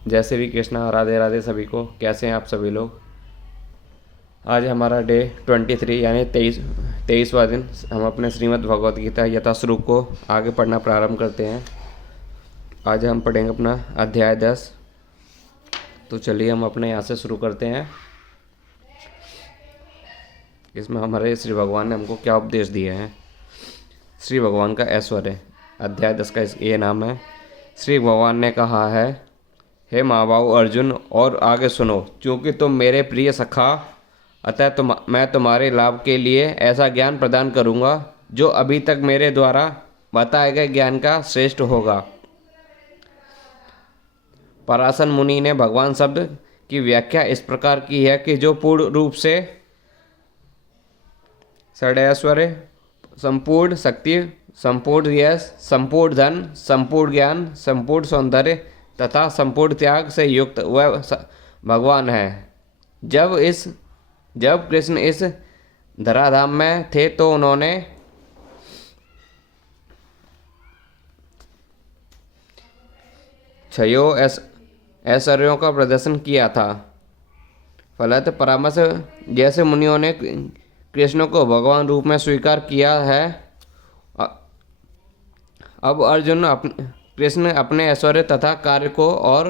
जय श्री कृष्णा, राधे राधे सभी को। कैसे हैं आप सभी लोग। आज हमारा डे 23 यानी 23वां दिन। हम अपने श्रीमद् भगवद गीता यथाश्रूप को आगे पढ़ना प्रारंभ करते हैं। आज हम पढ़ेंगे अपना अध्याय 10। तो चलिए हम अपने यहाँ से शुरू करते हैं। इसमें हमारे श्री भगवान ने हमको क्या उपदेश दिए हैं। श्री भगवान का ऐश्वर्य, अध्याय 10 का ये नाम है। श्री भगवान ने कहा है, हे महाबाहु अर्जुन, और आगे सुनो। चूँकि तुम मेरे प्रिय सखा, अतः मैं तुम्हारे लाभ के लिए ऐसा ज्ञान प्रदान करूँगा जो अभी तक मेरे द्वारा बताए गए ज्ञान का श्रेष्ठ होगा। पराशर मुनि ने भगवान शब्द की व्याख्या इस प्रकार की है कि जो पूर्ण रूप से षडैश्वर्य, संपूर्ण शक्ति, संपूर्ण यश, संपूर्ण धन, संपूर्ण ज्ञान, संपूर्ण सौंदर्य तथा संपूर्ण त्याग से युक्त वह भगवान है। जब कृष्ण इस धराधाम में थे तो उन्होंने छयों ऐश्वर्यों का प्रदर्शन किया था। फलत परामर्श जैसे मुनियों ने कृष्ण को भगवान रूप में स्वीकार किया है। अब अर्जुन कृष्ण अपने ऐश्वर्य तथा कार्य को और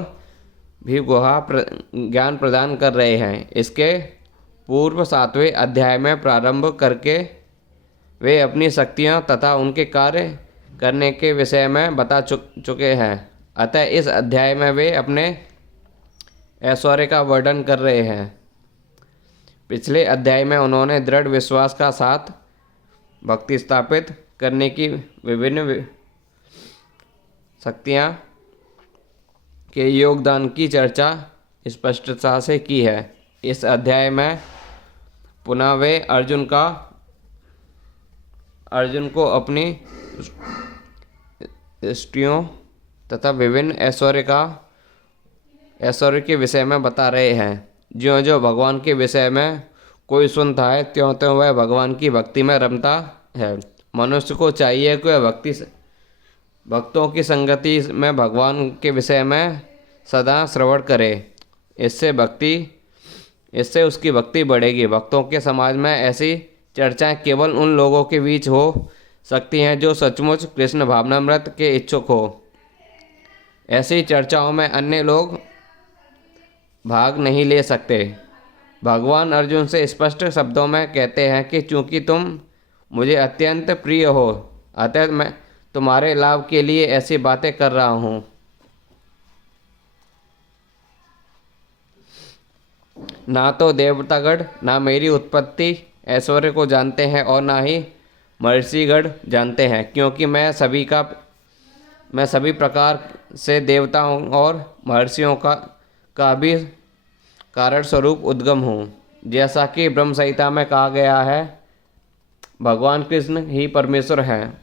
भी ज्ञान प्रदान कर रहे हैं। इसके पूर्व 7वें अध्याय में प्रारंभ करके वे अपनी शक्तियां तथा उनके कार्य करने के विषय में बता चुके हैं। अतः इस अध्याय में वे अपने ऐश्वर्य का वर्णन कर रहे हैं। पिछले अध्याय में उन्होंने दृढ़ विश्वास का साथ भक्ति स्थापित करने की विभिन्न शक्तियाँ के योगदान की चर्चा स्पष्टता से की है। इस अध्याय में पुनः वे अर्जुन को अपनी स्त्रियों तथा विभिन्न ऐश्वर्य के विषय में बता रहे हैं। ज्यों ज्यों भगवान के विषय में कोई सुनता है त्यों त्यों वह भगवान की भक्ति में रमता है। मनुष्य को चाहिए कि वह भक्तों की संगति में भगवान के विषय में सदा श्रवण करे। इससे उसकी भक्ति बढ़ेगी। भक्तों के समाज में ऐसी चर्चाएं केवल उन लोगों के बीच हो सकती हैं जो सचमुच कृष्ण भावनामृत के इच्छुक हो। ऐसी चर्चाओं में अन्य लोग भाग नहीं ले सकते। भगवान अर्जुन से स्पष्ट शब्दों में कहते हैं कि चूंकि तुम मुझे अत्यंत प्रिय हो, अतः मैं तुम्हारे लाभ के लिए ऐसी बातें कर रहा हूँ। ना तो देवतागण ना मेरी उत्पत्ति ऐश्वर्य को जानते हैं और ना ही महर्षिगण जानते हैं, क्योंकि मैं सभी प्रकार से देवताओं और महर्षियों का भी कारण स्वरूप उद्गम हूँ। जैसा कि ब्रह्म संहिता में कहा गया है, भगवान कृष्ण ही परमेश्वर हैं।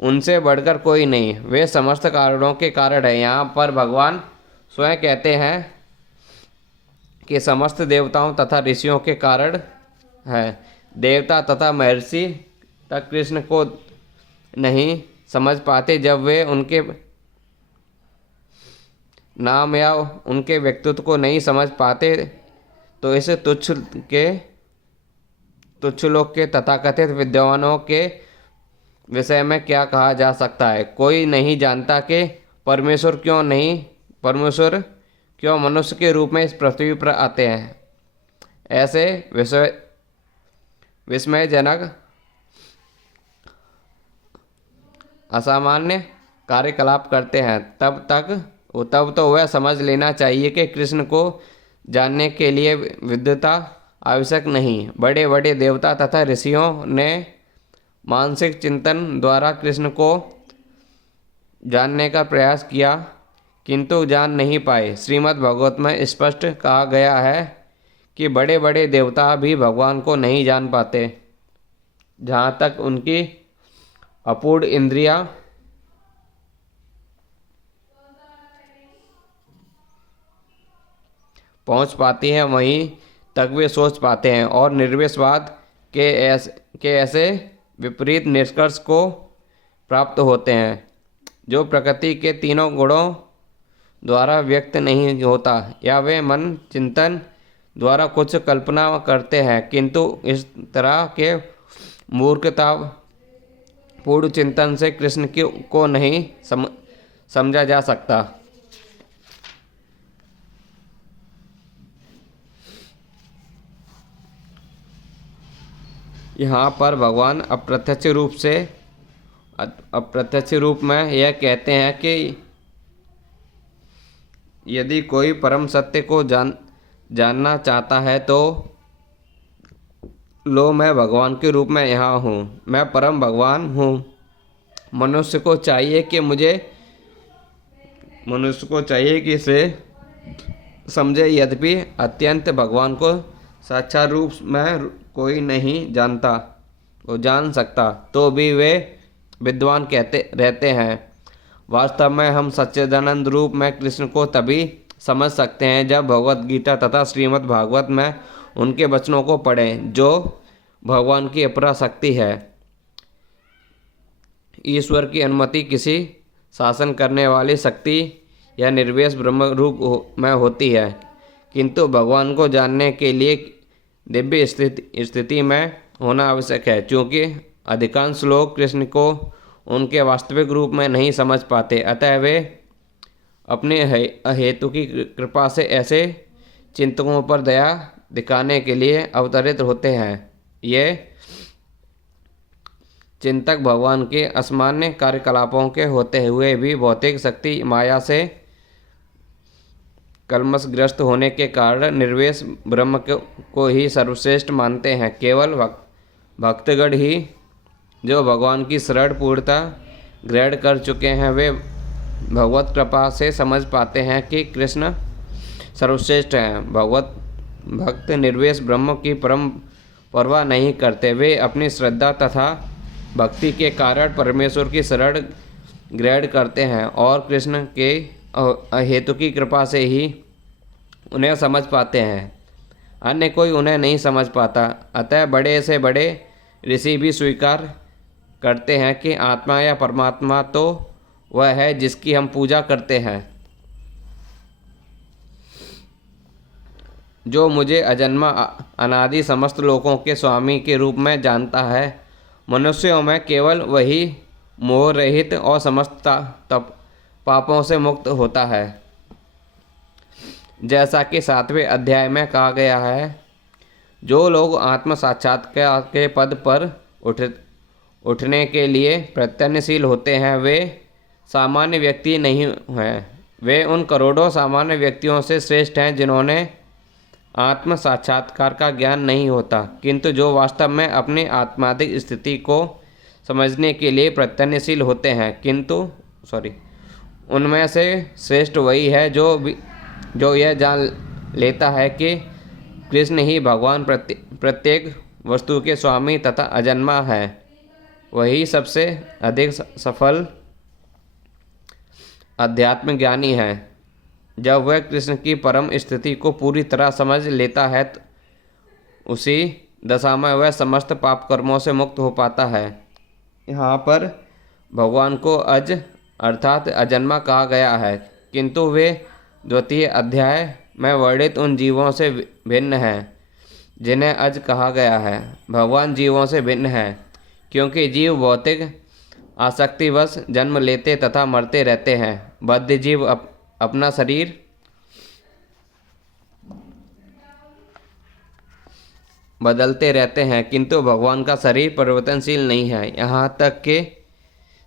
उनसे बढ़कर कोई नहीं, वे समस्त कारणों के कारण है। यहाँ पर भगवान स्वयं कहते हैं कि समस्त देवताओं तथा ऋषियों के कारण है। देवता तथा महर्षि तक कृष्ण को नहीं समझ पाते। जब वे उनके नाम या उनके व्यक्तित्व को नहीं समझ पाते तो इस तुच्छ लोग के तथाकथित विद्वानों के विषय में क्या कहा जा सकता है। कोई नहीं जानता कि परमेश्वर क्यों मनुष्य के रूप में इस पृथ्वी पर आते हैं। ऐसे विस्मयजनक असामान्य कार्यकलाप करते हैं। तब तो वह समझ लेना चाहिए कि कृष्ण को जानने के लिए विद्वता आवश्यक नहीं। बड़े बड़े देवता तथा ऋषियों ने मानसिक चिंतन द्वारा कृष्ण को जानने का प्रयास किया, किंतु जान नहीं पाए। श्रीमद् भागवत में स्पष्ट कहा गया है कि बड़े बड़े देवता भी भगवान को नहीं जान पाते। जहाँ तक उनकी अपूर्ण इंद्रियां पहुँच पाती हैं, वहीं तक वे सोच पाते हैं और निर्विशवाद के ऐसे विपरीत निष्कर्ष को प्राप्त होते हैं जो प्रकृति के तीनों गुणों द्वारा व्यक्त नहीं होता, या वे मन चिंतन द्वारा कुछ कल्पना करते हैं, किंतु इस तरह के मूर्खतापूर्ण चिंतन से कृष्ण को नहीं समझा जा सकता। यहाँ पर भगवान अप्रत्यक्ष रूप में यह कहते हैं कि यदि कोई परम सत्य को जानना चाहता है तो लो, मैं भगवान के रूप में यहाँ हूँ, मैं परम भगवान हूँ। मनुष्य को चाहिए कि इसे समझे, यद्यपि अत्यंत भगवान को साक्षात रूप में कोई नहीं जानता वो जान सकता, तो भी वे विद्वान कहते रहते हैं। वास्तव में हम सच्चिदानंद रूप में कृष्ण को तभी समझ सकते हैं जब भगवत गीता तथा श्रीमद् भागवत में उनके वचनों को पढ़ें, जो भगवान की अपरा शक्ति है। ईश्वर की अनुमति किसी शासन करने वाली शक्ति या निर्वेश ब्रह्म रूप में होती है, किंतु भगवान को जानने के लिए दिव्य स्थिति में होना आवश्यक है, क्योंकि अधिकांश लोग कृष्ण को उनके वास्तविक रूप में नहीं समझ पाते। अतः वे अपने अहेतु की कृपा से ऐसे चिंतकों पर दया दिखाने के लिए अवतरित होते हैं। ये चिंतक भगवान के असामान्य कार्यकलापों के होते हुए भी भौतिक शक्ति माया से कलमशग्रस्त होने के कारण निर्वेश ब्रह्म को ही सर्वश्रेष्ठ मानते हैं। केवल भक्तगण ही जो भगवान की शरण पूर्णता ग्रहण कर चुके हैं, वे भगवत कृपा से समझ पाते हैं कि कृष्ण सर्वश्रेष्ठ हैं। भक्त निर्वेश ब्रह्म की परम परवाह नहीं करते, वे अपनी श्रद्धा तथा भक्ति के कारण परमेश्वर की शरण ग्रहण करते हैं और कृष्ण के अहेतु की कृपा से ही उन्हें समझ पाते हैं। अन्य कोई उन्हें नहीं समझ पाता। अतः बड़े से बड़े ऋषि भी स्वीकार करते हैं कि आत्मा या परमात्मा तो वह है जिसकी हम पूजा करते हैं। जो मुझे अजन्मा अनादि समस्त लोकों के स्वामी के रूप में जानता है, मनुष्यों में केवल वही मोह रहित और समस्त पापों से मुक्त होता है। जैसा कि 7वें अध्याय में कहा गया है, जो लोग आत्म साक्षात्कार के पद पर उठने के लिए प्रयत्नशील होते हैं, वे सामान्य व्यक्ति नहीं हैं। वे उन करोड़ों सामान्य व्यक्तियों से श्रेष्ठ हैं जिन्होंने आत्म साक्षात्कार का ज्ञान नहीं होता, किंतु जो वास्तव में अपनी आत्माधिक स्थिति को समझने के लिए प्रयत्नशील होते हैं। उनमें से श्रेष्ठ वही है जो यह जान लेता है कि कृष्ण ही भगवान प्रत्येक वस्तु के स्वामी तथा अजन्मा है। वही सबसे अधिक सफल अध्यात्म ज्ञानी है। जब वह कृष्ण की परम स्थिति को पूरी तरह समझ लेता है, तो उसी दशा में वह समस्त पाप कर्मों से मुक्त हो पाता है। यहाँ पर भगवान को अज अर्थात अजन्मा कहा गया है, किंतु वे द्वितीय अध्याय में वर्णित उन जीवों से भिन्न हैं जिन्हें अज कहा गया है। भगवान जीवों से भिन्न है, क्योंकि जीव भौतिक आसक्तिवश जन्म लेते तथा मरते रहते हैं। बद्ध जीव अपना शरीर बदलते रहते हैं, किंतु भगवान का शरीर परिवर्तनशील नहीं है। यहाँ तक कि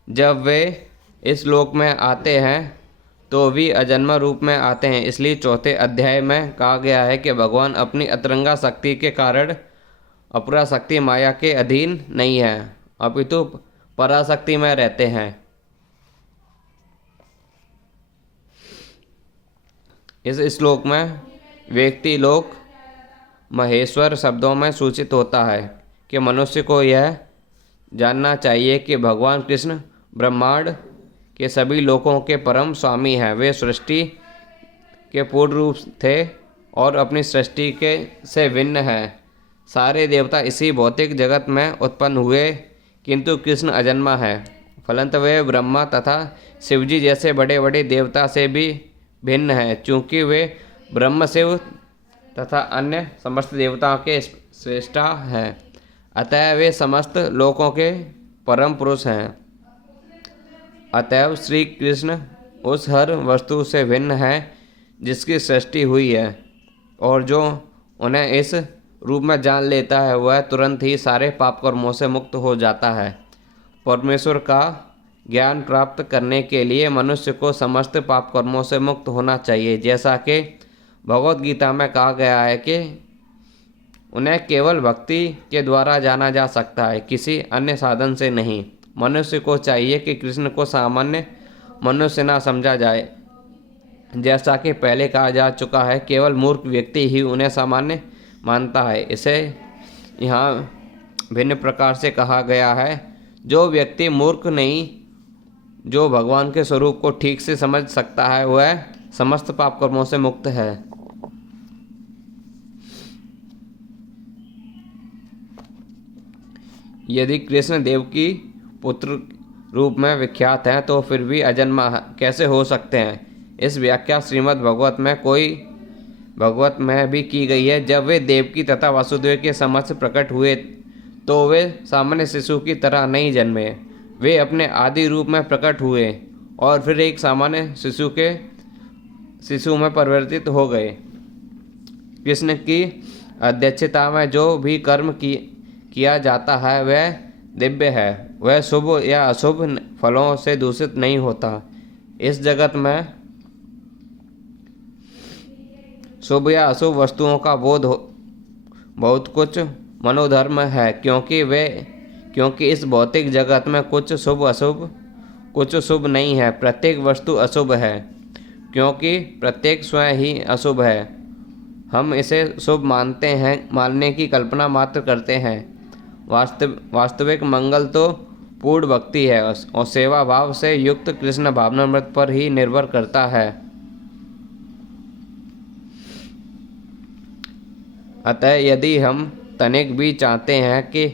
जब वे इस लोक में आते हैं तो भी अजन्मा रूप में आते हैं। इसलिए 4थे अध्याय में कहा गया है कि भगवान अपनी अतरंगा शक्ति के कारण अपराशक्ति माया के अधीन नहीं है, अपितु पराशक्ति में रहते हैं। इस श्लोक में व्यक्ति लोक महेश्वर शब्दों में सूचित होता है कि मनुष्य को यह जानना चाहिए कि भगवान कृष्ण ब्रह्मांड के सभी लोकों के परम स्वामी हैं। वे सृष्टि के पूर्ण रूप थे और अपनी सृष्टि के से भिन्न हैं। सारे देवता इसी भौतिक जगत में उत्पन्न हुए, किंतु कृष्ण अजन्मा है। फलंत वे ब्रह्मा तथा शिवजी जैसे बड़े बड़े देवता से भी भिन्न हैं, चूँकि वे ब्रह्म, शिव तथा अन्य समस्त देवताओं के श्रेष्ठा हैं। अतः वे समस्त लोकों के परम पुरुष हैं। अतएव श्री कृष्ण उस हर वस्तु से भिन्न है जिसकी सृष्टि हुई है, और जो उन्हें इस रूप में जान लेता है वह तुरंत ही सारे पाप कर्मों से मुक्त हो जाता है। परमेश्वर का ज्ञान प्राप्त करने के लिए मनुष्य को समस्त पाप कर्मों से मुक्त होना चाहिए, जैसा कि भगवद गीता में कहा गया है कि उन्हें केवल भक्ति के द्वारा जाना जा सकता है, किसी अन्य साधन से नहीं। मनुष्य को चाहिए कि कृष्ण को सामान्य मनुष्य ना समझा जाए, जैसा कि पहले कहा जा चुका है। केवल मूर्ख व्यक्ति ही उन्हें सामान्य मानता है। इसे यहाँ भिन्न प्रकार से कहा गया है। जो व्यक्ति मूर्ख नहीं, जो भगवान के स्वरूप को ठीक से समझ सकता है, वह समस्त पाप कर्मों से मुक्त है। यदि कृष्ण देव की पुत्र रूप में विख्यात हैं तो फिर भी अजन्मा कैसे हो सकते हैं? इस व्याख्या श्रीमद् भगवत में भी की गई है। जब वे देवकी तथा वासुदेव के समक्ष प्रकट हुए तो वे सामान्य शिशु की तरह नहीं जन्मे। वे अपने आदि रूप में प्रकट हुए और फिर एक सामान्य शिशु में परिवर्तित हो गए। कृष्ण की अध्यक्षता में जो भी कर्म किया जाता है वह दिव्य है। वह शुभ या अशुभ फलों से दूषित नहीं होता। इस जगत में शुभ या अशुभ वस्तुओं का बोध बहुत कुछ मनोधर्म है, क्योंकि इस भौतिक जगत में कुछ शुभ अशुभ, कुछ शुभ नहीं है। प्रत्येक वस्तु अशुभ है, क्योंकि प्रत्येक स्वयं ही अशुभ है। हम इसे शुभ मानने की कल्पना मात्र करते हैं। वास्तविक मंगल तो पूर्ण भक्ति है और सेवा भाव से युक्त कृष्ण भावनामृत पर ही निर्भर करता है। अतः यदि हम तनिक भी चाहते हैं कि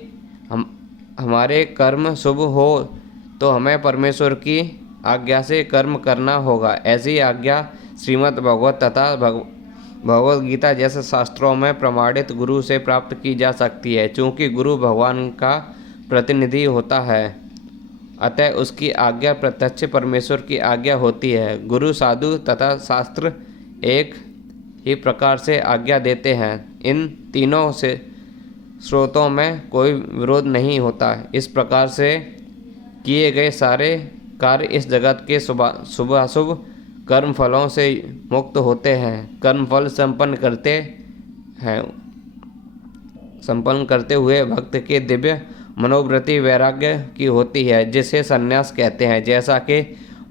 हमारे कर्म शुभ हो तो हमें परमेश्वर की आज्ञा से कर्म करना होगा। ऐसी आज्ञा श्रीमद् भगवत तथा भगवद गीता जैसे शास्त्रों में प्रमाणित गुरु से प्राप्त की जा सकती है। चूँकि गुरु भगवान का प्रतिनिधि होता है, अतः उसकी आज्ञा प्रत्यक्ष परमेश्वर की आज्ञा होती है। गुरु, साधु तथा शास्त्र एक ही प्रकार से आज्ञा देते हैं। इन तीनों से स्रोतों में कोई विरोध नहीं होता। इस प्रकार से किए गए सारे कार्य इस जगत के शुभ अशुभ कर्म फलों से मुक्त होते हैं। कर्म फल संपन्न करते हुए भक्त के दिव्य मनोवृत्ति वैराग्य की होती है, जिसे संन्यास कहते हैं। जैसा कि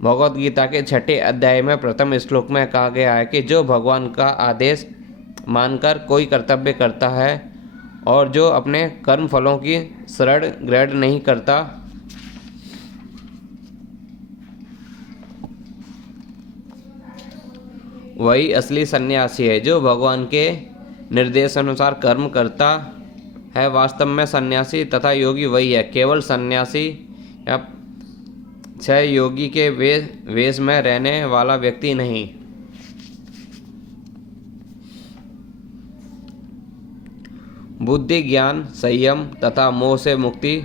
भगवद गीता के 6 अध्याय में प्रथम श्लोक में कहा गया है कि जो भगवान का आदेश मानकर कोई कर्तव्य करता है और जो अपने कर्म फलों की शरण ग्रहण नहीं करता, वही असली सन्यासी है। जो भगवान के निर्देश अनुसार कर्म करता है, वास्तव में सन्यासी तथा योगी वही है। केवल सन्यासी या 6 योगी के वेश में रहने वाला व्यक्ति नहीं। बुद्धि, ज्ञान, संयम तथा मोह से मुक्ति,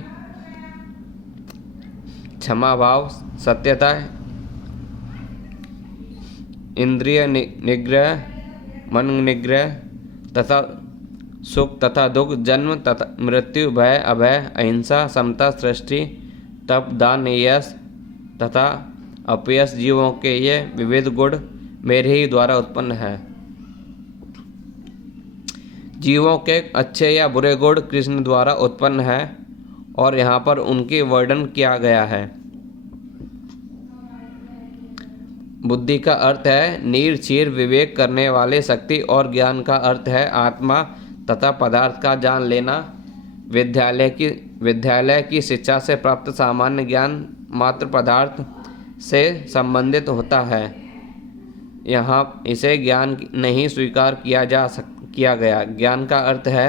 क्षमा भाव, सत्यता, इंद्रिय निग्रह, मन निग्रह तथा सुख तथा दुख, जन्म तथा मृत्यु, भय, अभय, अहिंसा, समता, सृष्टि, तप, दान, यश तथा अपयश, जीवों के ये विविध गुण मेरे ही द्वारा उत्पन्न है। जीवों के अच्छे या बुरे गुण कृष्ण द्वारा उत्पन्न है और यहाँ पर उनकी वर्णन किया गया है। बुद्धि का अर्थ है निर्चीर विवेक करने वाले शक्ति और ज्ञान का अर्थ है आत्मा तथा पदार्थ का जान लेना। विद्यालय की शिक्षा से प्राप्त सामान्य ज्ञान मात्र पदार्थ से संबंधित होता है। यहाँ इसे ज्ञान नहीं स्वीकार किया गया। ज्ञान का अर्थ है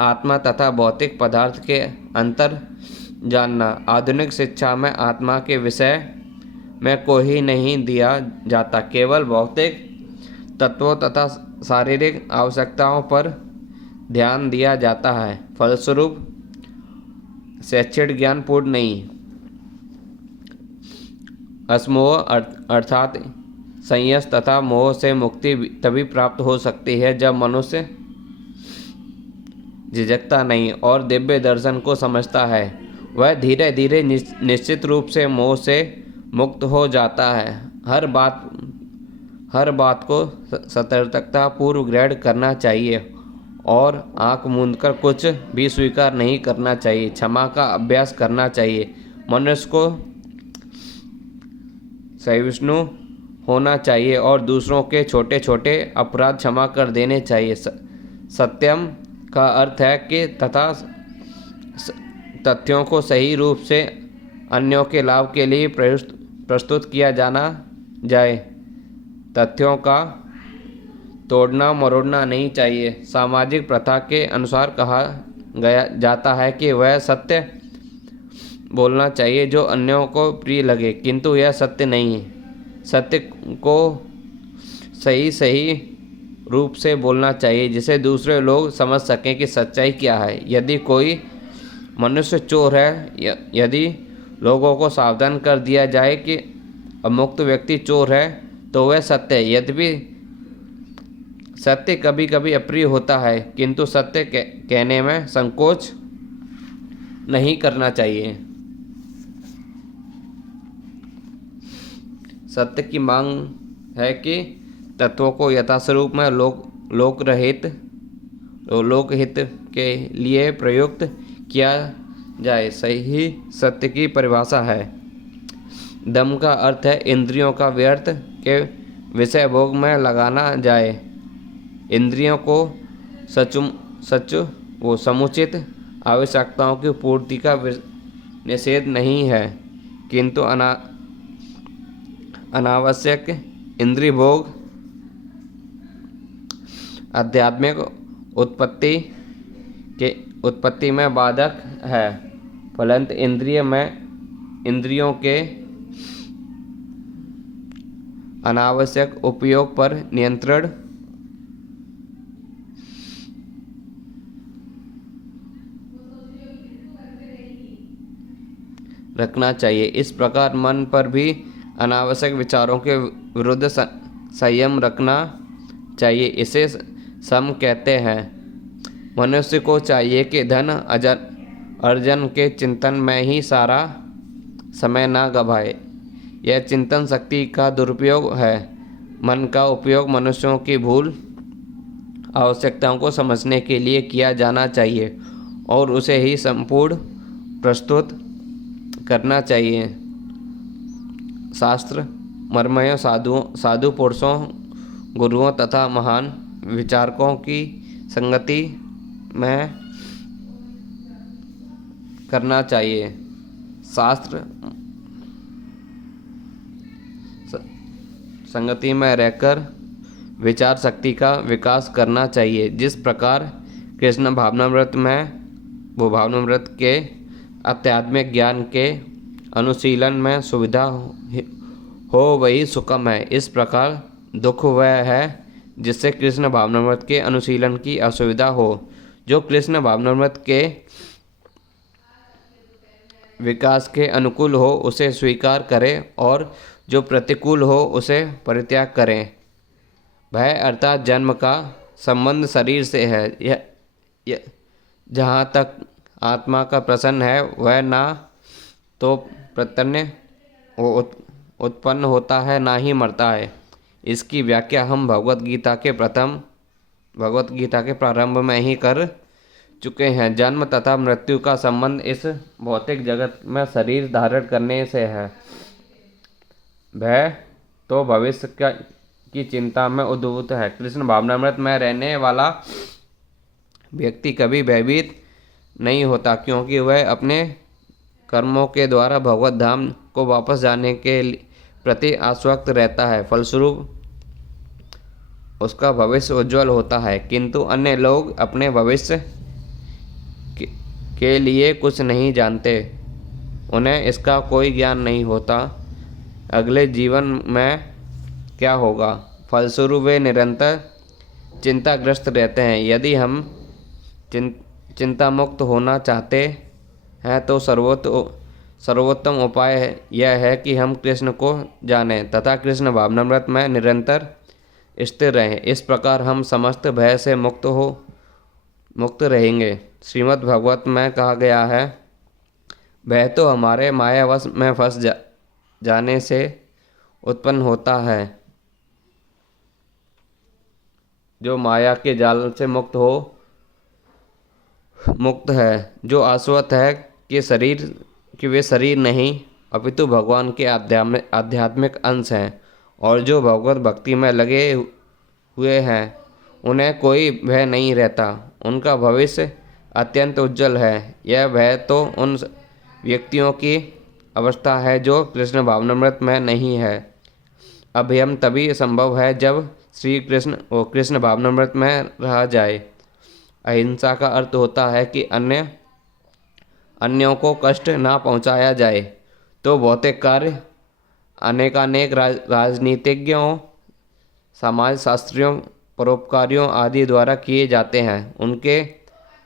आत्मा तथा भौतिक पदार्थ के अंतर जानना। आधुनिक शिक्षा में आत्मा के विषय में कोई नहीं दिया जाता, केवल भौतिक तत्वों तथा शारीरिक आवश्यकताओं पर ध्यान दिया जाता है। फलस्वरूप शैक्षिक ज्ञान पूर्ण नहीं। असमोह अर्थात संयस तथा मोह से मुक्ति तभी प्राप्त हो सकती है जब मनुष्य झिझकता नहीं और दिव्य दर्शन को समझता है। वह धीरे धीरे निश्चित रूप से मोह से मुक्त हो जाता है। हर बात को सतर्कता पूर्व ग्रहण करना चाहिए और आंख मूंदकर कुछ भी स्वीकार नहीं करना चाहिए। क्षमा का अभ्यास करना चाहिए। मनुष्य को सहिष्णु होना चाहिए और दूसरों के छोटे छोटे अपराध क्षमा कर देने चाहिए। सत्यम का अर्थ है कि तथा तथ्यों को सही रूप से अन्यों के लाभ के लिए प्रस्तुत किया जाना जाए। तथ्यों का तोड़ना मरोड़ना नहीं चाहिए। सामाजिक प्रथा के अनुसार कहा गया जाता है कि वह सत्य बोलना चाहिए जो अन्यों को प्रिय लगे, किंतु यह सत्य नहीं है। सत्य को सही रूप से बोलना चाहिए जिसे दूसरे लोग समझ सकें कि सच्चाई क्या है। यदि कोई मनुष्य चोर है, यदि लोगों को सावधान कर दिया जाए कि अमुक्त व्यक्ति चोर है, तो वह सत्य है। यद्यपि सत्य कभी कभी अप्रिय होता है, किंतु सत्य कहने में संकोच नहीं करना चाहिए। सत्य की मांग है कि तत्वों को यथास्वरूप में लोकहित के लिए प्रयुक्त किया जाए। सही सत्य की परिभाषा है। दम का अर्थ है इंद्रियों का व्यर्थ के विषय भोग में लगाना जाए। इंद्रियों को समुचित आवश्यकताओं की पूर्ति का निषेध नहीं है, किंतु अनावश्यक इंद्रिय भोग आध्यात्मिक उत्पत्ति में बाधक है। फलंत इंद्रियों के अनावश्यक उपयोग पर नियंत्रण रखना चाहिए। इस प्रकार मन पर भी अनावश्यक विचारों के विरुद्ध संयम रखना चाहिए। इसे सम कहते हैं। मनुष्य को चाहिए कि धन अर्जन के चिंतन में ही सारा समय न गवाए। यह चिंतन शक्ति का दुरुपयोग है। मन का उपयोग मनुष्यों की भूल आवश्यकताओं को समझने के लिए किया जाना चाहिए और उसे ही संपूर्ण प्रस्तुत करना चाहिए। शास्त्र मर्मयों साधु पुरुषों, गुरुओं तथा महान विचारकों की संगति में करना चाहिए। शास्त्र संगति में रहकर विचार शक्ति का विकास करना चाहिए। जिस प्रकार कृष्ण भावनामृत के आध्यात्मिक ज्ञान के अनुशीलन में सुविधा हो वही सुखम है। इस प्रकार दुख वह है जिससे कृष्ण भावनामृत के अनुशीलन की असुविधा हो। जो कृष्ण भावनामृत के विकास के अनुकूल हो उसे स्वीकार करे और जो प्रतिकूल हो उसे परित्याग करें। भय अर्थात जन्म का संबंध शरीर से है। जहाँ तक आत्मा का प्रश्न है वह ना तो प्रत्यय उत्पन्न होता है ना ही मरता है। इसकी व्याख्या हम भगवत गीता के प्रारंभ में ही कर चुके हैं। जन्म तथा मृत्यु का संबंध इस भौतिक जगत में शरीर धारण करने से है। भय तो भविष्य की चिंता में उद्भूत है। कृष्ण भावनामृत में रहने वाला व्यक्ति कभी भयभीत नहीं होता, क्योंकि वह अपने कर्मों के द्वारा भगवत धाम को वापस जाने के प्रति आश्वस्त रहता है। फलस्वरूप उसका भविष्य उज्जवल होता है। किंतु अन्य लोग अपने भविष्य के लिए कुछ नहीं जानते, उन्हें इसका कोई ज्ञान नहीं होता। अगले जीवन में क्या होगा। फलस्वरूप वे निरंतर चिंताग्रस्त रहते हैं। यदि हम चिंता मुक्त होना चाहते हैं तो सर्वोत्तम उपाय यह है कि हम कृष्ण को जानें तथा कृष्ण भावनामृत में निरंतर स्थिर रहें। इस प्रकार हम समस्त भय से मुक्त रहेंगे। श्रीमद् भागवत में कहा गया है, भय तो हमारे मायावश में फंस जाने से उत्पन्न होता है। जो माया के जाल से मुक्त है, जो आश्वस्त है कि वे शरीर नहीं अपितु भगवान के आध्यात्मिक अंश हैं, और जो भगवत भक्ति में लगे हुए हैं उन्हें कोई भय नहीं रहता। उनका भविष्य अत्यंत उज्जवल है। यह भय तो उन व्यक्तियों की अवस्था है जो कृष्ण भावनामृत में नहीं है। अभयम तभी संभव है जब श्री कृष्ण और कृष्ण भावनामृत में रहा जाए। अहिंसा का अर्थ होता है कि अन्यों को कष्ट ना पहुंचाया जाए। तो भौतिक कार्य अनेकानेक राजनीतिज्ञों, समाजशास्त्रियों, परोपकारियों आदि द्वारा किए जाते हैं। उनके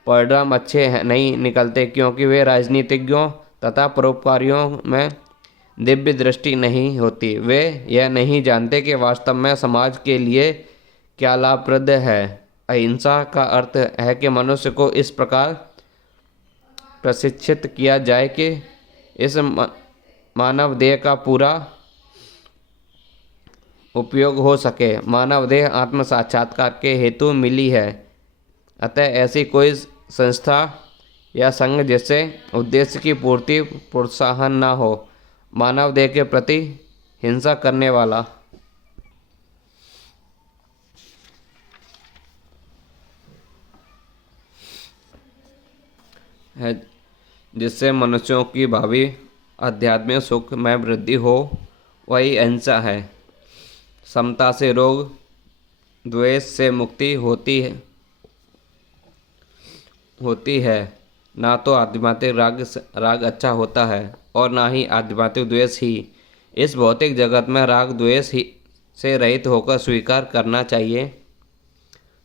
परिणाम अच्छे नहीं निकलते क्योंकि वे राजनीतिज्ञों तथा परोपकारियों में दिव्य दृष्टि नहीं होती। वे यह नहीं जानते कि वास्तव में समाज के लिए क्या लाभप्रद है। अहिंसा का अर्थ है कि मनुष्य को इस प्रकार प्रशिक्षित किया जाए कि इस मानव देह का पूरा उपयोग हो सके। मानव देह आत्म साक्षात्कार के हेतु मिली है। अतः ऐसी कोई संस्था या संघ जिससे उद्देश्य की पूर्ति प्रोत्साहन न हो। मानव देह के प्रति हिंसा करने वाला है, जिससे मनुष्यों की भावी आध्यात्मिक सुख में वृद्धि हो, वही अहिंसा है। समता से रोग द्वेष से मुक्ति होती है। ना तो आध्यात्मिक राग अच्छा होता है और ना ही आध्यात्मिक द्वेष ही। इस भौतिक जगत में राग द्वेष ही से रहित होकर स्वीकार करना चाहिए।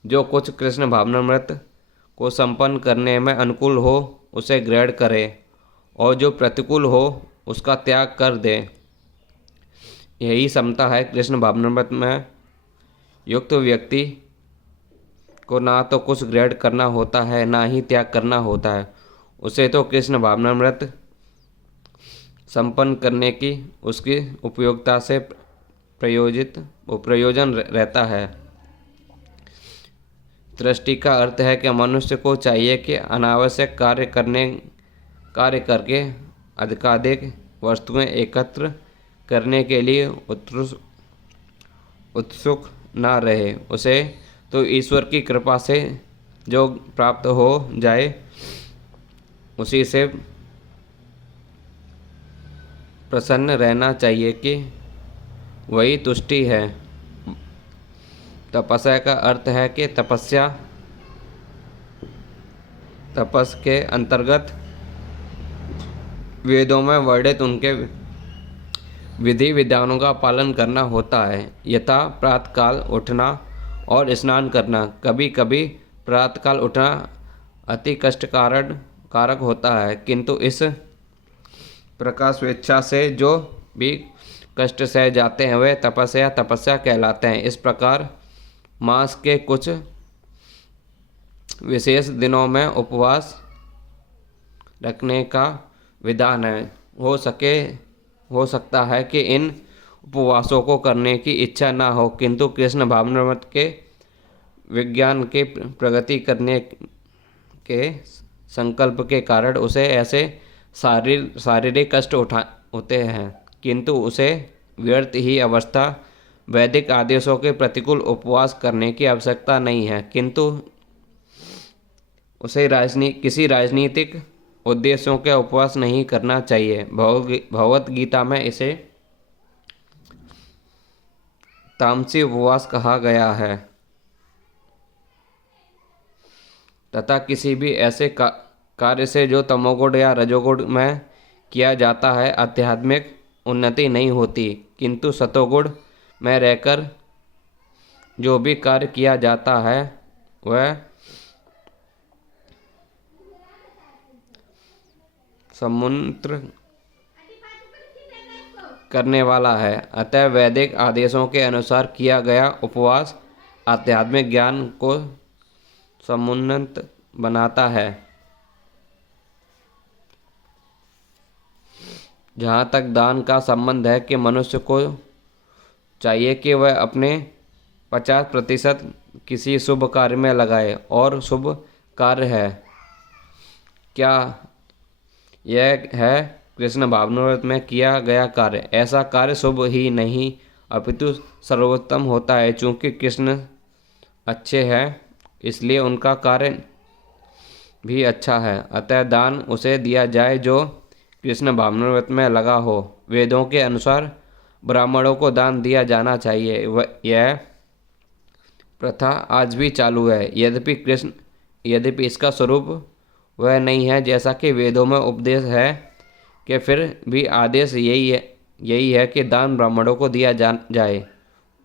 जो कुछ कृष्ण भावनामृत को संपन्न करने में अनुकूल हो उसे ग्रहण करे और जो प्रतिकूल हो उसका त्याग कर दे। यही समता है। कृष्ण भावनामृत में युक्त व्यक्ति को ना तो कुछ ग्रहण करना होता है ना ही त्याग करना होता है। उसे तो कृष्ण भावनामृत संपन्न करने की उसकी उपयोगिता से प्रयोजन रहता है। दृष्टि का अर्थ है कि मनुष्य को चाहिए कि अनावश्यक कार्य करके अधिकाधिक वस्तुएं एकत्र करने के लिए उत्सुक ना रहे। उसे तो ईश्वर की कृपा से जो प्राप्त हो जाए उसी से प्रसन्न रहना चाहिए कि वही तुष्टि है। तपस्या का अर्थ है कि तपस के अंतर्गत वेदों में वर्णित उनके विधि विधानों का पालन करना होता है। यथा प्रातःकाल उठना और स्नान करना। कभी कभी प्रातःकाल उठना अति कष्टकारक होता है, किंतु इस प्रकार स्वेच्छा से जो भी कष्ट सह जाते हैं वे तपस्या कहलाते हैं। इस प्रकार मास के कुछ विशेष दिनों में उपवास रखने का विधान है। हो सकता है कि इन उपवासों को करने की इच्छा ना हो, किंतु कृष्ण भावनामृत के विज्ञान के प्रगति करने के संकल्प के कारण उसे ऐसे शारीरिक कष्ट होते हैं, किंतु उसे व्यर्थ ही अवस्था वैदिक आदेशों के प्रतिकूल उपवास करने की आवश्यकता नहीं है, किंतु उसे किसी राजनीतिक उद्देश्यों के उपवास नहीं करना चाहिए। भगवत गीता में इसे तामसी उपवास कहा गया है तथा किसी भी ऐसे कार्य से जो तमोगुण या रजोगुण में किया जाता है आध्यात्मिक उन्नति नहीं होती, किंतु सतोगुण में रहकर जो भी कार्य किया जाता है वह समुन्नत करने वाला है। अतः वैदिक आदेशों के अनुसार किया गया उपवास आध्यात्मिक ज्ञान को समुन्नत बनाता है। जहाँ तक दान का संबंध है कि मनुष्य को चाहिए कि वह अपने 50% किसी शुभ कार्य में लगाए, और शुभ कार्य है क्या? यह है कृष्ण भावनामृत में किया गया कार्य। ऐसा कार्य शुभ ही नहीं अपितु सर्वोत्तम होता है। चूँकि कृष्ण अच्छे हैं इसलिए उनका कार्य भी अच्छा है। अतः दान उसे दिया जाए जो कृष्ण भावनामृत में लगा हो। वेदों के अनुसार ब्राह्मणों को दान दिया जाना चाहिए। यह प्रथा आज भी चालू है। यद्यपि इसका स्वरूप वह नहीं है जैसा कि वेदों में उपदेश है, कि फिर भी आदेश यही है कि दान ब्राह्मणों को दिया जाए।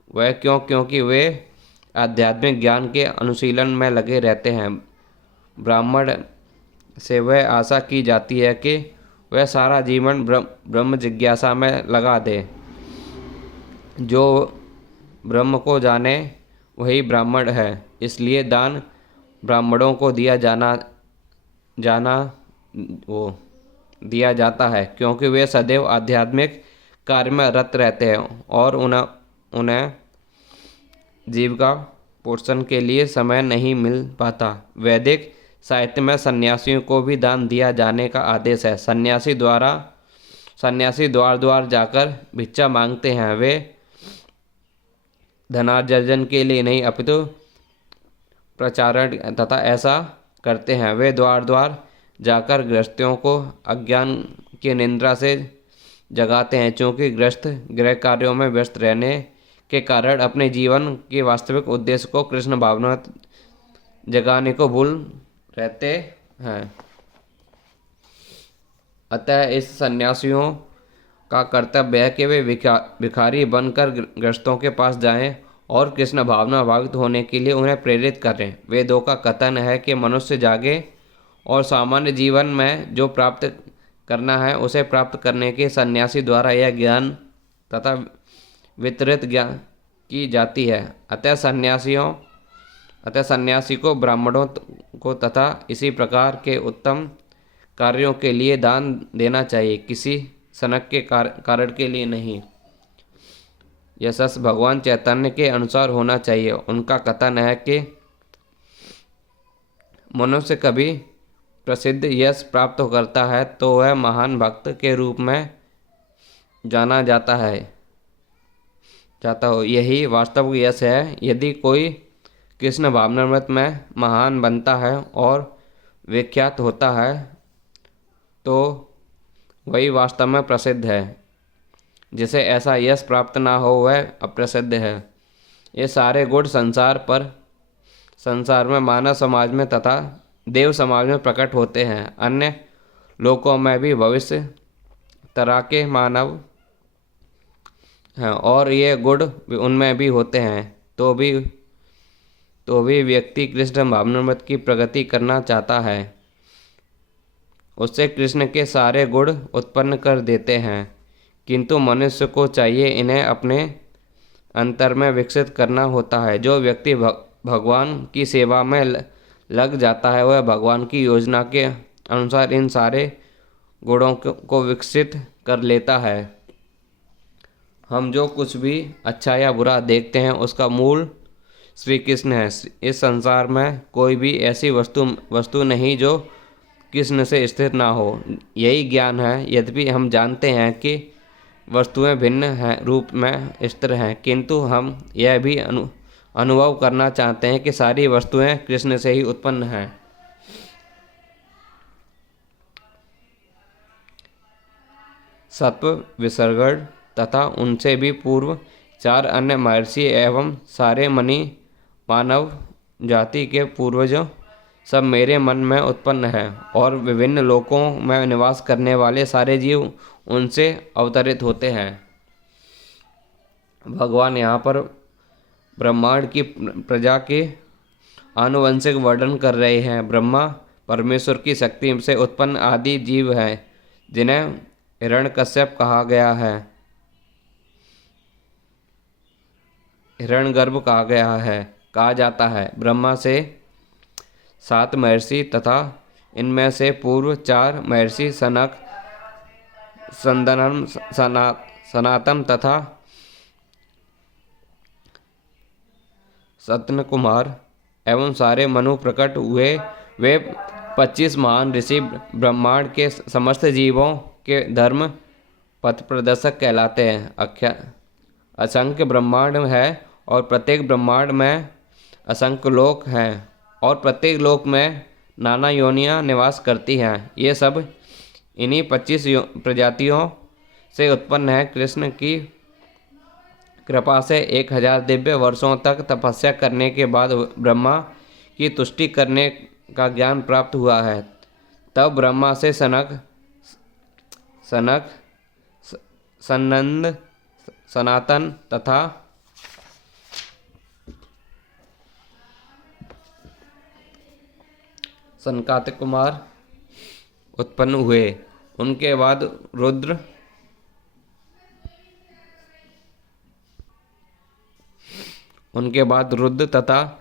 वह क्योंकि वे आध्यात्मिक ज्ञान के अनुशीलन में लगे रहते हैं। ब्राह्मण से वह आशा की जाती है कि वह सारा जीवन ब्रह्म जिज्ञासा में लगा दे। जो ब्रह्म को जाने वही ब्राह्मण है। इसलिए दान ब्राह्मणों को दिया जाता है, क्योंकि वे सदैव आध्यात्मिक कार्य में रत रहते हैं और उन्हें जीविका पोषण के लिए समय नहीं मिल पाता। वैदिक साहित्य में सन्यासियों को भी दान दिया जाने का आदेश है। सन्यासी द्वार द्वार जाकर भिक्षा मांगते हैं। वे धनार्जन के लिए नहीं अपितु प्रचारण तथा ऐसा करते हैं। वे द्वार द्वार जाकर गृहस्थियों को अज्ञान की निंद्रा से जगाते हैं। चूँकि गृहस्थ गृह कार्यों में व्यस्त रहने के कारण अपने जीवन के वास्तविक उद्देश्य को कृष्ण भावना जगाने को भूल रहते हैं। अतः इस सन्यासियों का कर्तव्य है कि वे भिखारी बनकर गृहस्थों के पास जाएं और कृष्ण भावना भावित होने के लिए उन्हें प्रेरित करें। वेदों का कथन है कि मनुष्य जागे और सामान्य जीवन में जो प्राप्त करना है उसे प्राप्त करने के सन्यासी द्वारा यह ज्ञान तथा वितरित ज्ञान की जाती है। अतः सन्यासी को ब्राह्मणों को तथा इसी प्रकार के उत्तम कार्यों के लिए दान देना चाहिए, किसी सनक के कारण के लिए नहीं। यह भगवान चैतन्य के अनुसार होना चाहिए। उनका कथन है कि मनुष्य कभी प्रसिद्ध यश प्राप्त करता है तो वह महान भक्त के रूप में जाना जाता हो। यही वास्तविक यश है। यदि कोई कृष्ण भावनामृत में महान बनता है और विख्यात होता है तो वही वास्तव में प्रसिद्ध है। जिसे ऐसा यश प्राप्त ना हो वह अप्रसिद्ध है। ये सारे गुण संसार में मानव समाज में तथा देव समाज में प्रकट होते हैं। अन्य लोकों में भी भविष्य तरह के मानव हैं और ये गुण उनमें भी होते हैं। तो भी व्यक्ति कृष्ण भावनामृत की प्रगति करना चाहता है, उससे कृष्ण के सारे गुण उत्पन्न कर देते हैं। किंतु मनुष्य को चाहिए इन्हें अपने अंतर में विकसित करना होता है। जो व्यक्ति भगवान की सेवा में लग जाता है वह भगवान की योजना के अनुसार इन सारे गुणों को विकसित कर लेता है। हम जो कुछ भी अच्छा या बुरा देखते हैं उसका मूल श्री कृष्ण है। इस संसार में कोई भी ऐसी वस्तु नहीं जो कृष्ण से स्थिर ना हो। यही ज्ञान है। यद्यपि हम जानते हैं कि वस्तुएं भिन्न हैं, रूप में स्थिर हैं, किंतु हम यह भी अनुभव करना चाहते हैं कि सारी वस्तुएं कृष्ण से ही उत्पन्न हैं। सत्व विसर्गण तथा उनसे भी पूर्व 4 अन्य महर्षि एवं सारे मानव जाति के पूर्वजों सब मेरे मन में उत्पन्न है और विभिन्न लोकों में निवास करने वाले सारे जीव उनसे अवतरित होते हैं। भगवान यहाँ पर ब्रह्मांड की प्रजा के आनुवंशिक वर्णन कर रहे हैं। ब्रह्मा परमेश्वर की शक्ति से उत्पन्न आदि जीव हैं जिन्हें हिरण्यकश्यप कहा गया है, हिरण्यगर्भ कहा जाता है। ब्रह्मा से 7 महर्षि तथा इनमें से पूर्व 4 महर्षि सनक, संदनम, सनातन तथा सतन कुमार एवं सारे मनु प्रकट हुए। वे 25 महान ऋषि ब्रह्मांड के समस्त जीवों के धर्म पथ प्रदर्शक कहलाते हैं। असंख्य ब्रह्मांड है और प्रत्येक ब्रह्मांड में असंख्य लोक हैं और प्रत्येक लोक में नाना योनियां निवास करती हैं। ये सब इन्हीं 25 प्रजातियों से उत्पन्न है। कृष्ण की कृपा से 1000 दिव्य वर्षों तक तपस्या करने के बाद ब्रह्मा की तुष्टि करने का ज्ञान प्राप्त हुआ है। तब ब्रह्मा से सनक, सनंद, सनातन तथा सनकादिक कुमार उत्पन्न हुए। उनके बाद रुद्र तथा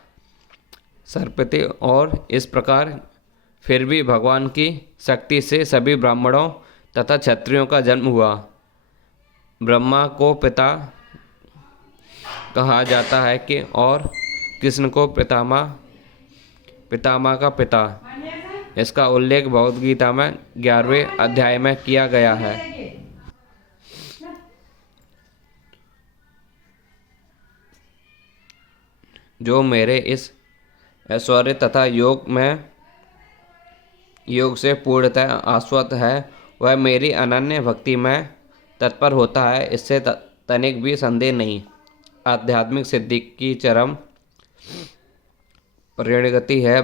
सरपति, और इस प्रकार फिर भी भगवान की शक्ति से सभी ब्राह्मणों तथा क्षत्रियों का जन्म हुआ। ब्रह्मा को पिता कहा जाता है कि और कृष्ण को पितामह का पिता। इसका उल्लेख भगवद गीता में 11वें अध्याय में किया गया है। जो मेरे इस ऐश्वर्य तथा योग से पूर्णतः आश्वस्त है वह मेरी अनन्य भक्ति में तत्पर होता है, इससे तनिक भी संदेह नहीं। आध्यात्मिक सिद्धि की चरम परिणति है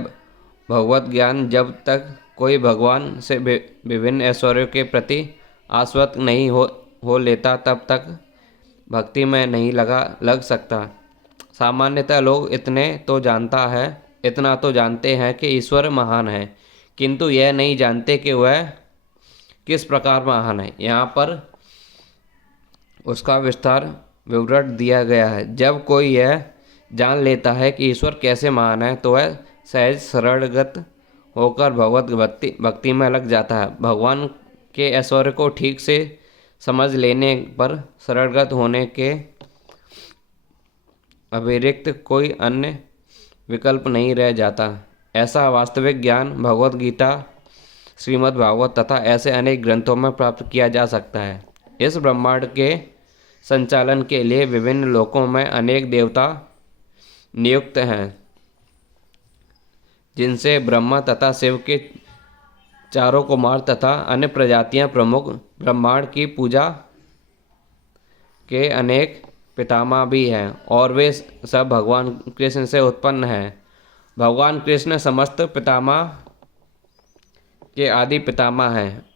भगवत ज्ञान। जब तक कोई भगवान से विभिन्न ऐश्वर्यों के प्रति आश्वस्त नहीं हो लेता तब तक भक्ति में नहीं लग सकता। सामान्यतः लोग इतना तो जानते हैं कि ईश्वर महान है, किंतु यह नहीं जानते कि वह किस प्रकार महान है। यहाँ पर उसका विवरण दिया गया है। जब कोई यह जान लेता है कि ईश्वर कैसे महान है तो वह सहज शरणगत होकर भगवत भक्ति में लग जाता है। भगवान के ऐश्वर्य को ठीक से समझ लेने पर शरणगत होने के अतिरिक्त कोई अन्य विकल्प नहीं रह जाता। ऐसा वास्तविक ज्ञान भगवद गीता, श्रीमद् भागवत तथा ऐसे अनेक ग्रंथों में प्राप्त किया जा सकता है। इस ब्रह्मांड के संचालन के लिए विभिन्न लोकों में अनेक देवता नियुक्त हैं, जिनसे ब्रह्मा तथा शिव के चारों कुमार तथा अन्य प्रजातियां प्रमुख। ब्रह्मांड की पूजा के अनेक पितामह भी हैं और वे सब भगवान कृष्ण से उत्पन्न हैं। भगवान कृष्ण समस्त पितामह के आदि पितामह हैं।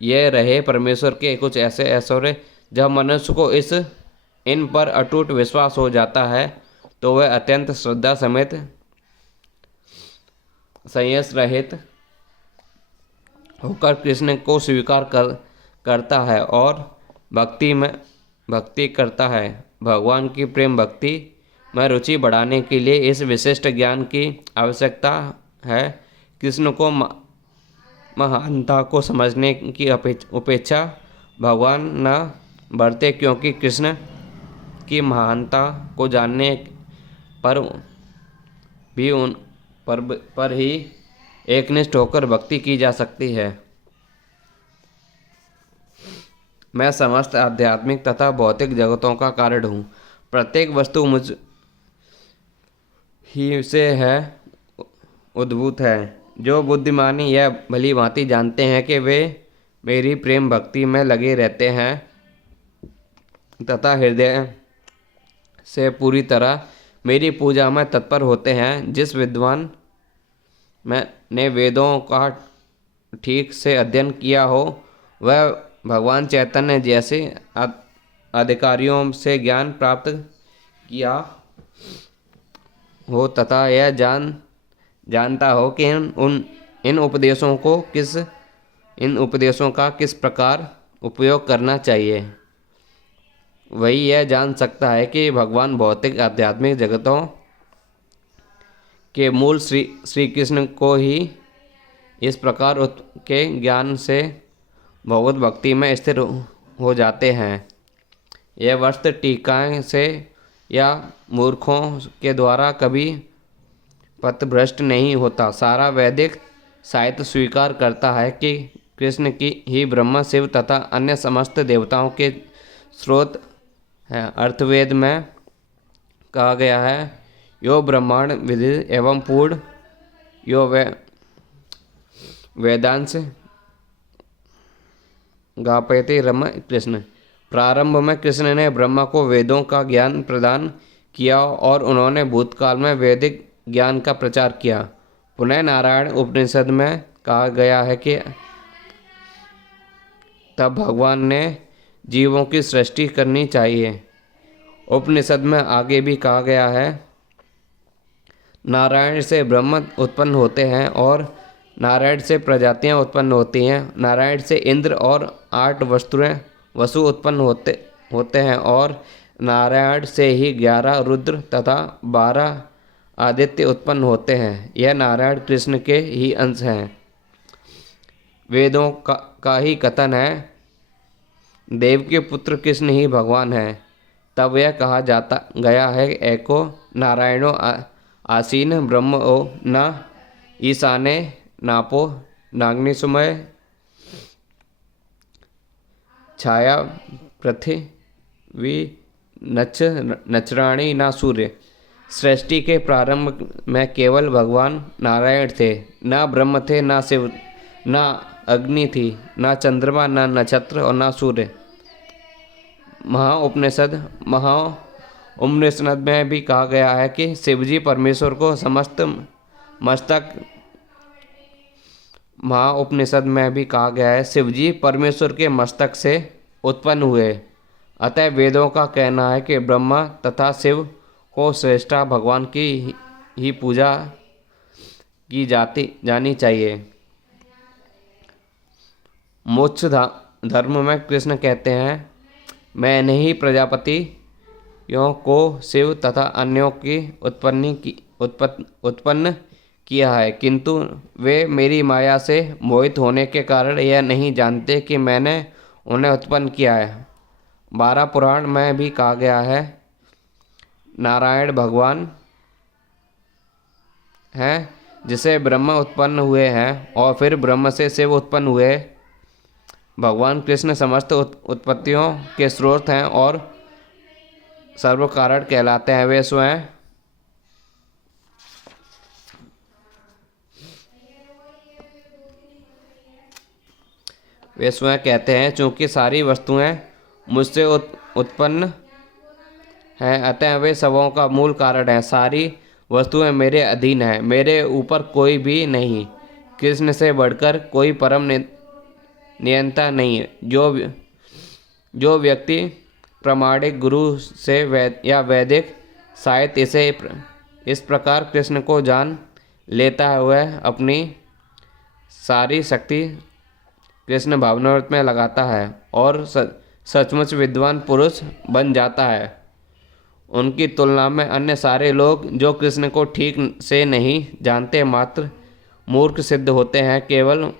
यह रहे परमेश्वर के कुछ ऐसे ऐश्वर्य जब मनुष्य को इन पर अटूट विश्वास हो जाता है तो वह अत्यंत श्रद्धा समेत संयम रहित होकर कृष्ण को स्वीकार करता है और भक्ति करता है। भगवान की प्रेम भक्ति में रुचि बढ़ाने के लिए इस विशिष्ट ज्ञान की आवश्यकता है। कृष्ण को महानता को समझने की उपेक्षा भगवान न बरते, क्योंकि कृष्ण की महानता को जानने पर भी उन पर ही एकनिष्ठ होकर भक्ति की जा सकती है। मैं समस्त आध्यात्मिक तथा भौतिक जगतों का कारण हूँ। प्रत्येक वस्तु मुझ ही से है उद्भूत है। जो बुद्धिमानी यह भली भांति जानते हैं कि वे मेरी प्रेम भक्ति में लगे रहते हैं तथा हृदय से पूरी तरह मेरी पूजा में तत्पर होते हैं। जिस विद्वान ने वेदों का ठीक से अध्ययन किया हो, वह भगवान चैतन्य जैसे अधिकारियों से ज्ञान प्राप्त किया हो तथा यह जानता हो कि इन उपदेशों का किस प्रकार उपयोग करना चाहिए, वही यह जान सकता है कि भगवान भौतिक आध्यात्मिक जगतों के मूल श्री कृष्ण को ही इस प्रकार के ज्ञान से भगवत भक्ति में स्थिर हो जाते हैं। यह वस्तु टीकाएं से या मूर्खों के द्वारा कभी पथभ्रष्ट नहीं होता। सारा वैदिक साहित्य स्वीकार करता है कि कृष्ण की ही ब्रह्मा, शिव तथा अन्य समस्त देवताओं के स्रोत हैं। अर्थवेद में कहा गया है, यो ब्रह्मांड विधि एवं पूर्ण यो वेदांश गापयते रम कृष्ण। प्रारंभ में कृष्ण ने ब्रह्मा को वेदों का ज्ञान प्रदान किया और उन्होंने भूतकाल में वैदिक ज्ञान का प्रचार किया। पुनः नारायण उपनिषद में कहा गया है कि तब भगवान ने जीवों की सृष्टि करनी चाहिए। उपनिषद में आगे भी कहा गया है, नारायण से ब्रह्म उत्पन्न होते हैं और नारायण से प्रजातियां उत्पन्न होती हैं। नारायण से इंद्र और 8 वसु उत्पन्न होते हैं और नारायण से ही 11 रुद्र तथा 12 आदित्य उत्पन्न होते हैं। यह नारायण कृष्ण के ही अंश हैं। वेदों का ही कथन है, देव के पुत्र कृष्ण ही भगवान है। तब यह कहा जाता गया है, एको नारायणो आसीन ब्रह्म ओ न ईशाने नापो नाग्निसुमय छाया पृथ्वी नचराणी ना सूर्य। सृष्टि के प्रारंभ में केवल भगवान नारायण थे, ना ब्रह्म थे, ना शिव, ना अग्नि थी, ना चंद्रमा, ना नक्षत्र और ना सूर्य। उपनिषद में भी कहा गया है कि शिवजी परमेश्वर को उपनिषद में भी कहा गया है, शिवजी परमेश्वर के मस्तक से उत्पन्न हुए। अतः वेदों का कहना है कि ब्रह्मा तथा शिव को श्रेष्ठा भगवान की ही पूजा की जानी चाहिए। मोक्ष धर्म में कृष्ण कहते हैं, मैंने ही प्रजापतियों को शिव तथा अन्यों की उत्पन्न किया है, किंतु वे मेरी माया से मोहित होने के कारण यह नहीं जानते कि मैंने उन्हें उत्पन्न किया है। 12 पुराण में भी कहा गया है, नारायण भगवान हैं जिसे ब्रह्मा उत्पन्न हुए हैं और फिर ब्रह्म से शिव उत्पन्न हुए। भगवान कृष्ण समस्त उत्पत्तियों के स्रोत हैं और सर्व कारण कहलाते हैं। वे स्वयं कहते हैं, चूंकि सारी वस्तुएं मुझसे उत्पन्न हैं, अतः वे सबों का मूल कारण है। सारी वस्तुएं मेरे अधीन हैं, मेरे ऊपर कोई भी नहीं। कृष्ण से बढ़कर कोई परम नियंता नहीं है। जो व्यक्ति प्रामाणिक गुरु से वैदिक साहित्य इस प्रकार कृष्ण को जान लेता है, वह अपनी सारी शक्ति कृष्ण भावनामृत में लगाता है और सचमुच विद्वान पुरुष बन जाता है। उनकी तुलना में अन्य सारे लोग जो कृष्ण को ठीक से नहीं जानते मात्र मूर्ख सिद्ध होते हैं। केवल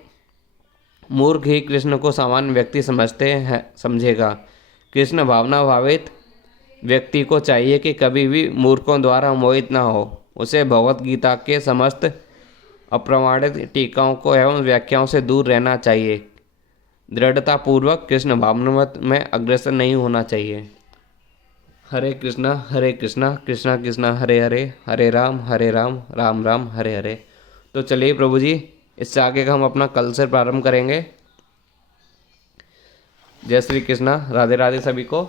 मूर्ख ही कृष्ण को सामान्य व्यक्ति समझेगा। कृष्ण भावना भावित व्यक्ति को चाहिए कि कभी भी मूर्खों द्वारा मोहित न हो। उसे भगवत गीता के समस्त अप्रमाणित टीकाओं को एवं व्याख्याओं से दूर रहना चाहिए। दृढ़तापूर्वक कृष्ण भावनामृत में अग्रसर नहीं होना चाहिए। हरे कृष्णा कृष्णा कृष्णा हरे हरे, हरे राम राम राम हरे हरे। तो चलिए प्रभु जी, इससे आगे का हम अपना कल से प्रारंभ करेंगे। जय श्री कृष्णा, राधे राधे सभी को।